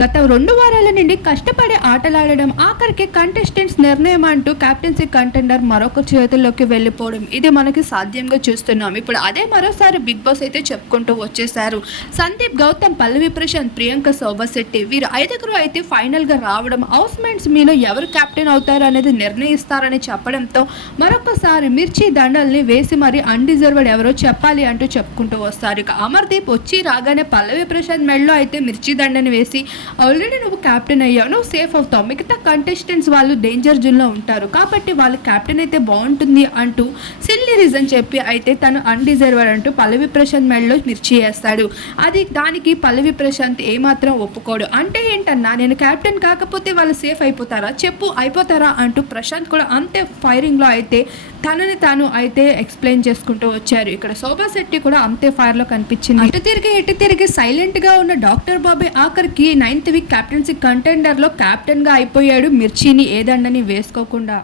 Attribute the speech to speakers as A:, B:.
A: గత రెండు వారాల నుండి కష్టపడి ఆటలాడడం ఆఖరికి కంటెస్టెంట్స్ నిర్ణయం అంటూ కెప్టెన్సీ కంటెండర్ మరొక చేతుల్లోకి వెళ్ళిపోవడం. ఇది మనకి సాధ్యంగా చూస్తున్నాం. ఇప్పుడు అదే మరోసారి బిగ్ బాస్ అయితే చెప్పుకుంటూ వచ్చేసారు సందీప్ గౌతమ్ పల్లవి ప్రశాంత్ ప్రియాంక శోభశెట్టి వీరు ఐదుగురు అయితే ఫైనల్గా రావడం హౌస్ మేట్స్ మీలో ఎవరు కెప్టెన్ అవుతారు అనేది నిర్ణయిస్తారని చెప్పడంతో మరొకసారి మిర్చి దండల్ని వేసి మరి అన్డిజర్వ్డ్ ఎవరో చెప్పాలి అంటూ చెప్పుకుంటూ వస్తారు. ఇక అమర్దీప్ వచ్చి రాగానే పల్లవి ప్రశాంత్ మెడలో అయితే మిర్చి దండని వేసి ఆల్రెడీ నువ్వు క్యాప్టెన్ అయ్యావు. నువ్వు సేఫ్ అవుతావు. మిగతా కంటెస్టెంట్స్ వాళ్ళు డేంజర్ జోన్లో ఉంటారు. కాబట్టి వాళ్ళు క్యాప్టెన్ అయితే బాగుంటుంది అంటూ సిల్లీ రీజన్ చెప్పి అయితే తను అన్డిజర్వర్ అంటూ పల్లవి ప్రశాంత్ మెడలో మిర్చి వేస్తాడు అది దానికి పల్లవి ప్రశాంత్ ఏమాత్రం ఒప్పుకోడు. అంటే ఏంటన్నా నేను క్యాప్టెన్ కాకపోతే వాళ్ళు సేఫ్ అయిపోతారా? చెప్పు అయిపోతారా అంటూ ప్రశాంత్ కూడా అంతే ఫైరింగ్లో అయితే తనని తాను అయితే ఎక్స్ప్లెయిన్ చేసుకుంటూ వచ్చారు. ఇక్కడ శోభా శెట్టి కూడా అంతే ఫైర్లో కనిపించింది. ఇటు తిరిగి ఇటు తిరిగి సైలెంట్గా ఉన్న డాక్టర్ బాబే ఆఖరికి నైన్త్ వీక్ కెప్టెన్సీ కంటెండర్లో గా అయిపోయాడు మిర్చిని ఏదండని వేసుకోకుండా.